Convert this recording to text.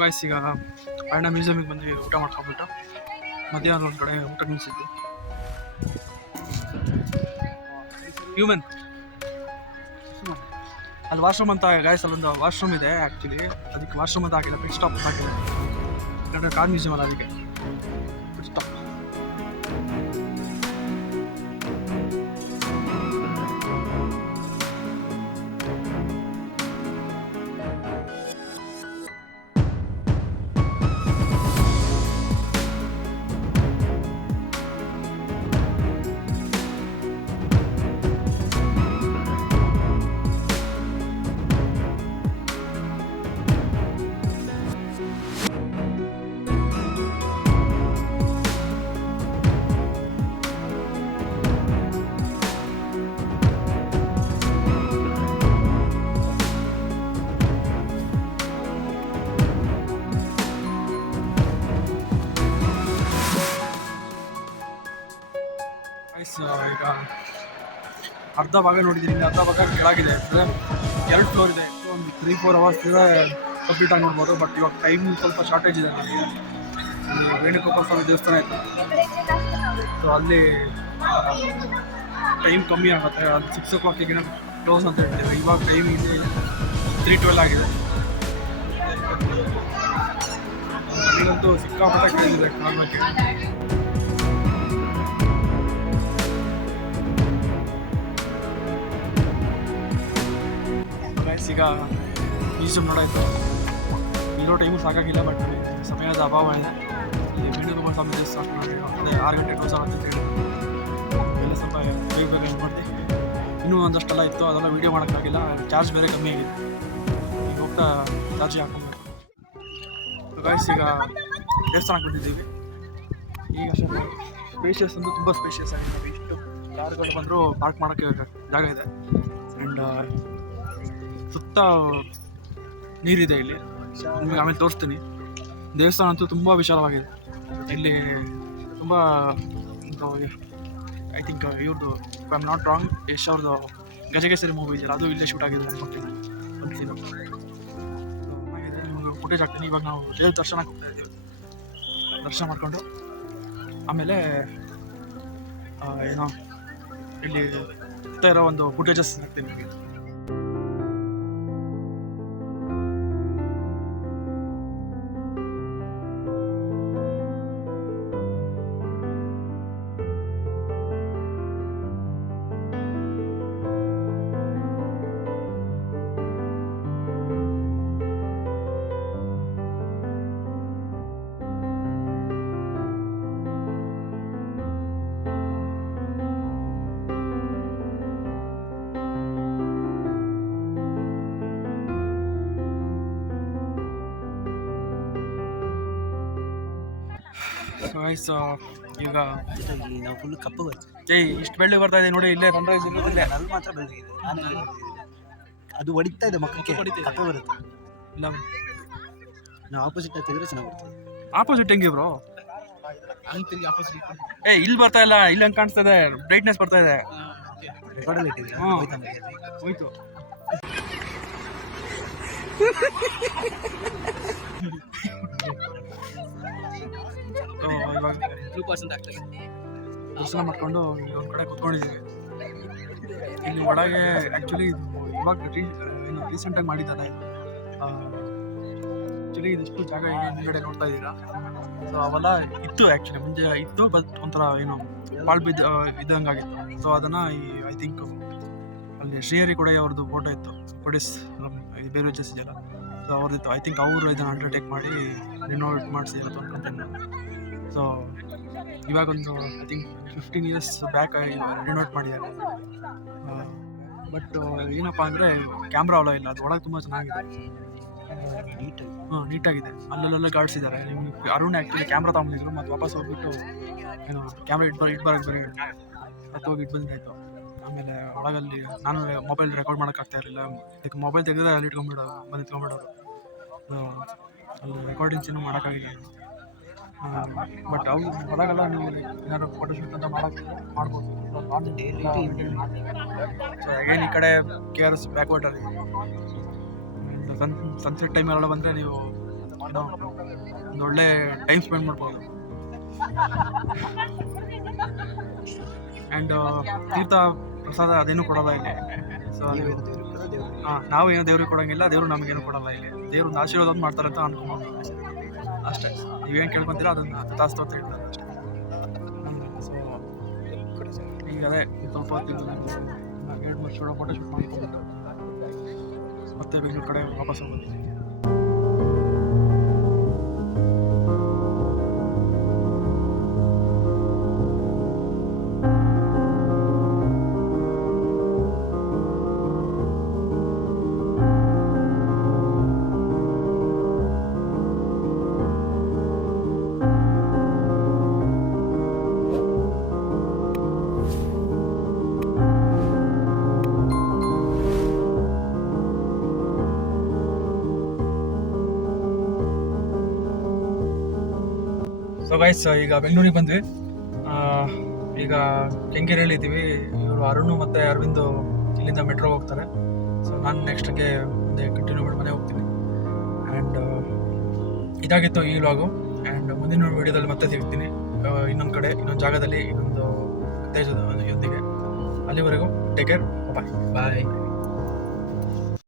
Guys ಈಗ ಪಯಣ ಮ್ಯೂಸಿಯಮಿಗೆ ಬಂದು ಊಟ ಮಾಡ್ಕೊಂಡ್ಬಿಟ್ಟು ಮಧ್ಯಾಹ್ನ ಒಂದು ಕಡೆ ಊಟ ನಿಲ್ಲಿಸಿದ್ವಿ. ಹ್ಯೂಮನ್ ಅಲ್ಲಿ ವಾಶ್ರೂಮ್ ಅಂತ ಗಾಯ್ಸ್ ಅಲ್ಲೊಂದು ವಾಶ್ರೂಮ್ ಇದೆ ಆ್ಯಕ್ಚುಲಿ. ಅದಕ್ಕೆ ವಾಶ್ರೂಮ್ ಅಂತ ಆಗಿಲ್ಲ, ಪಿಟ್ ಸ್ಟಾಪ್ ಆಗಿಲ್ಲ. ಯಾಕಂದರೆ ಕಾರ್ ಮ್ಯೂಸಿಯಮ್ ಅಲ್ಲ, ಅದಕ್ಕೆ ಪಿಟ್ ಸ್ಟಾಪ್. ಈಗ ಅರ್ಧ ಭಾಗ ನೋಡಿದ್ದೀನಿ, ಅರ್ಧ ಭಾಗ ಕೆಳಗಿದೆ. ಅಂದರೆ 2 ಫ್ಲೋರ್ ಇದೆ, ಒಂದು 3-4 ಅವರ್ಸ್ ಕಂಪ್ಲೀಟ್ ಆಗಿ ನೋಡ್ಬೋದು. ಬಟ್ ಇವಾಗ ಟೈಮ್ ಸ್ವಲ್ಪ ಶಾರ್ಟೇಜ್ ಇದೆ ನನಗೆ. ವೇಣುಗೋಪಾಲ ಸ್ವಾಮಿ ದೇವಸ್ಥಾನ ಇತ್ತು, ಸೊ ಅಲ್ಲಿ ಟೈಮ್ ಕಮ್ಮಿ ಆಗುತ್ತೆ. ಅದು 6 o'clock ಕ್ಲೋಸ್ ಅಂತ ಹೇಳ್ತಿದ್ರು. ಇವಾಗ ಟೈಮ್ ಇದೆ 3:12 ಆಗಿದೆ. ನನಗಂತೂ ಸಿಕ್ಕಾಪಟ್ಟೆ ಕೇಳಿದೆ ಕಾರಣಕ್ಕೆ. ಈಗ ಮ್ಯೂಸಿಯಮ್ ನೋಡಾಯಿತು. ಇರೋ ಟೈಮು ಸಾಕಾಗಿಲ್ಲ, ಬಟ್ ಸಮಯದ ಅಭಾವ ಇದೆ. ಈ ವೇಣುಗೋಪಾಲ ಸ್ವಾಮಿ ದೇವಸ್ಥಾನ ಅದೇ 6 ಗಂಟೆ ಕ್ಲೋಸ್ ಆಗುತ್ತೆ ಅಂತ ಹೇಳಿದ್ರು. ಎಲ್ಲ ಸ್ವಲ್ಪ ಬೇಗ ಬೇಗ ಇದು ಮಾಡಿದೆ. ಇನ್ನೂ ಒಂದಷ್ಟೆಲ್ಲ ಇತ್ತು, ಅದೆಲ್ಲ ವೀಡಿಯೋ ಮಾಡೋಕ್ಕಾಗಿಲ್ಲ. ಚಾರ್ಜ್ ಬೇರೆ ಕಮ್ಮಿ ಆಗಿದೆ. ಈಗ ಹೋಗ್ತಾ ಚಾರ್ಜ್ ಹಾಕ್ಕೊಬೇಕು. ಗಾಯ್ಸ್ ಈಗ ದೇವಸ್ಥಾನಕ್ಕೆ ಬಂದಿದ್ದೀವಿ. ಈಗ ಸ್ಪೇಷಿಯಸ್ ಅಂದರೆ ತುಂಬ ಸ್ಪೇಷಿಯಸ್ ಆಗಿದೆ. ಇಷ್ಟು ಕಾರ್ಗಳು ಬಂದರೂ ಪಾರ್ಕ್ ಮಾಡೋಕ್ಕೆ ಜಾಗ ಇದೆ. ಆ್ಯಂಡ್ ಸುತ್ತ ನೀರಿದೆ ಇಲ್ಲಿ. ನಿಮಗೆ ಆಮೇಲೆ ತೋರಿಸ್ತೀನಿ. ದೇವಸ್ಥಾನ ಅಂತೂ ತುಂಬ ವಿಶಾಲವಾಗಿದೆ. ಇಲ್ಲಿ ತುಂಬ ಐ ಥಿಂಕ್ ಇವ್ರದ್ದು, I am not wrong, Yash ಅವ್ರದ್ದು ಗಜಗೇಸರಿ ಮೂವಿ ಇದೆಯಲ್ಲ, ಅದು ಇಲ್ಲೇ ಶೂಟ್ ಆಗಿದೆ ಅನ್ಕೊಳ್ತೀನಿ. ಒಂದು ಸೀನು ನಿಮಗೆ ಫುಟೇಜ್ ಹಾಕ್ತೀನಿ. ಇವಾಗ ನಾವು ದೇವ್ರ ದರ್ಶನಕ್ಕೆ ಹೋಗ್ತಾ ಇದ್ದೀವಿ. ದರ್ಶನ ಮಾಡಿಕೊಂಡು ಆಮೇಲೆ ಏನೋ ಇಲ್ಲಿ ಸುತ್ತ ಇರೋ ಒಂದು ಫುಟೇಜಸ್ ಹಾಕ್ತೀನಿ ನಿಮಗೆ. ಗೈಸ್ ಈಗ ನಾವು ಫುಲ್ ಕಪ್ಪು ಇಷ್ಟು ಬೆಳ್ಳಿ ಬರ್ತಾ ಇದೆ ನೋಡಿ. ಇಲ್ಲೇ ಸನ್ರೈಸ್ ಇರೋದಿಲ್ಲ, ಅಲ್ಲಿ ಮಾತ್ರ ಬೆಳಗಿದೆ. ಅದು ಹೊಡಿತಾ ಇದೆ, ಮಕ್ಕಳಿಗೆ ಕಪ್ಪೆ ಬರುತ್ತೆ. ಇಲ್ಲ ನಾವು ಆಪೋಸಿಟ್ ತೆಗೆದ್ರೆ ಚೆನ್ನಾಗಿ ಬರ್ತದೆ. ಆಪೋಸಿಟ್ ಹೆಂಗೆ ಬ್ರೋ? ಇಲ್ಲಿ ಬರ್ತಾ ಇಲ್ಲ, ಇಲ್ಲಿ ಹಂಗೆ ಕಾಣಿಸ್ತಾ ಇದೆ. ಬ್ರೈಟ್ನೆಸ್ ಬರ್ತಾ ಇದೆ. ರೆಕಾರ್ಡಲ್ಲಿ ಇಟ್ಟಿದ್ದೀರಾ? ಹೋಯ್ತು. ದರ್ಶನ ಮಾಡ್ಕೊಂಡು ಒಂದು ಕಡೆ ಕುತ್ಕೊಂಡಿದ್ದೀವಿ. ಇಲ್ಲಿ ಒಳಗೆ ಆ್ಯಕ್ಚುಲಿ ಇವಾಗ ರೀಸೆಂಟಾಗಿ ಮಾಡಿದ್ದಾರೆ. ಆ್ಯಕ್ಚುಲಿ ಇದಿಷ್ಟು ಜಾಗ ಈಗ ಹಿಂದ್ಗಡೆ ನೋಡ್ತಾ ಇದ್ದೀರಾ. ಸೊ ಅವೆಲ್ಲ ಇತ್ತು, ಆ್ಯಕ್ಚುಲಿ ಮುಂಚೆ ಇತ್ತು, ಬಟ್ ಒಂಥರ ಏನು ಪಾಳು ಇದ್ದಂಗಾಗಿತ್ತು. ಸೊ ಅದನ್ನು ಐ ಥಿಂಕ್ ಅಲ್ಲಿ ಶ್ರೀಹರಿ ಕೂಡ ಅವ್ರದ್ದು ಫೋಟೋ ಇತ್ತು, ಕೊಡಿಸ್ ಬೇರೆ ಜಸ್ ಇದೆಯಲ್ಲ, ಸೊ ಅವ್ರದ್ದಿತ್ತು. ಐ ಥಿಂಕ್ ಅವರು ಇದನ್ನು ಅಂಡರ್ಟೇಕ್ ಮಾಡಿ ರಿನೋವೇಟ್ ಮಾಡಿಸಿ ಅಂತ ಅನ್ಕೊಂತೀನಿ. ಸೊ ಇವಾಗೊಂದು I think 15 years back renovate ಮಾಡಿದ್ದಾರೆ. ಬಟ್ ಏನಪ್ಪ ಅಂದರೆ ಕ್ಯಾಮ್ರಾ ಅಲೋ ಇಲ್ಲ. ಅದು ಒಳಗೆ ತುಂಬ ಚೆನ್ನಾಗಿದೆ, ನೀಟಾಗಿದೆ. ಅಲ್ಲೆಲ್ಲ ಗಾರ್ಡ್ಸ್ ಇದ್ದಾರೆ. ನಿಮ್ಗೆ ಅರುಣ್ ಆ್ಯಕ್ಚುಲಿ ಕ್ಯಾಮ್ರಾ ತಗೊಂಡಿದ್ರು, ಮತ್ತು ವಾಪಸ್ ಹೋಗ್ಬಿಟ್ಟು ಏನು ಕ್ಯಾಮ್ರಾ ಇಟ್ಬರಕ್ಕೆ ಬೇರೆ ಮತ್ತು ಹೋಗಿ ಬಂದಿದ್ದಾಯಿತು. ಆಮೇಲೆ ಒಳಗಲ್ಲಿ ನಾನು ಮೊಬೈಲ್ ರೆಕಾರ್ಡ್ ಮಾಡೋಕ್ಕಾಗ್ತಾ ಇರಲಿಲ್ಲ. ಅದಕ್ಕೆ ಮೊಬೈಲ್ ತೆಗೆದ್ರೆ ಅಲ್ಲಿ ಇಟ್ಕೊಂಡ್ಬಿಡೋರು. ಅಲ್ಲಿ ರೆಕಾರ್ಡಿಂಗ್ಸ್ ಏನೂ ಮಾಡೋಕ್ಕಾಗಿಲ್ಲ. ಬಟ್ ಅವ್ರು ಹೊರಗೆಲ್ಲ ನೀವು ಏನಾದ್ರು ಫೋಟೋಶೂಟ್ ಅಂತ ಮಾಡ್ಬೋದು. ಸೊ ಅಗೇನ್ ಈ ಕಡೆ KRS ಬ್ಯಾಕ್ ವಾಟರ್. ಸನ್ಸೆಟ್ ಟೈಮೆಲ್ಲ ಬಂದರೆ ನೀವು ಒಂದು ಒಳ್ಳೆ ಟೈಮ್ ಸ್ಪೆಂಡ್ ಮಾಡ್ಬೋದು. ಆ್ಯಂಡ್ ತೀರ್ಥ ಪ್ರಸಾದ ಅದೇನು ಕೊಡೋಲ್ಲ ಇಲ್ಲಿ. ಸೊ ನಾವು ಏನೋ ದೇವ್ರಿಗೆ ಕೊಡೋಂಗಿಲ್ಲ, ದೇವರು ನಮಗೇನು ಕೊಡೋಲ್ಲ ಇಲ್ಲಿ. ದೇವ್ರು ಒಂದು ಆಶೀರ್ವಾದ ಮಾಡ್ತಾರೆ ಅಂತ ಅನ್ಕೊಂಡು ಅಷ್ಟೇ. ನೀವೇನು ಕೇಳ್ಕೊತೀರಾ ಅದನ್ನು ತಾಸ್ತು ಅಂತ ಹೇಳ್ತಾರೆ ಅಷ್ಟೇ. ಸೊ ಈಗ ಅದೇ ಸ್ವಲ್ಪ ಹೊತ್ತಿದ್ದು 2-3 ಫೋಟೋ ಶೂಟ್ ಮಾಡ್ಕೊಂಡು ಮತ್ತೆ ಬೆಂಗಳೂರು ಕಡೆ ವಾಪಸ್ ಹೋಗ್ಬೋದು. ಸೊ ಗೈಸ್, ಈಗ ಬೆಂಗಳೂರಿಗೆ ಬಂದ್ವಿ. ಈಗ ಕೆಂಗೇರಿಯಲ್ಲಿ ಇದ್ದೀವಿ. ಇವರು ಅರುಣ್ ಮತ್ತು ಅರವಿಂದ್ ಇಲ್ಲಿಂದ ಮೆಟ್ರೋ ಹೋಗ್ತಾರೆ. ಸೊ ನಾನು ನೆಕ್ಸ್ಟ್ಗೆ ಮುಂದೆ ಕಂಟಿನ್ಯೂ ಮಾಡಿ ಮನೆ ಹೋಗ್ತೀನಿ. ಆ್ಯಂಡ್ ಇದಾಗಿತ್ತು ಈ ವ್ಲಾಗು. ಆ್ಯಂಡ್ ಮುಂದಿನ ವೀಡಿಯೋದಲ್ಲಿ ಮತ್ತೆ ಸಿಗ್ತೀನಿ ಇನ್ನೊಂದು ಕಡೆ, ಇನ್ನೊಂದು ಜಾಗದಲ್ಲಿ, ಇನ್ನೊಂದು ಕಥೆ ಜೊತೆಗೆ. ಅಲ್ಲಿವರೆಗೂ ಟೇಕ್ ಕೇರ್, ಬಾಯ್.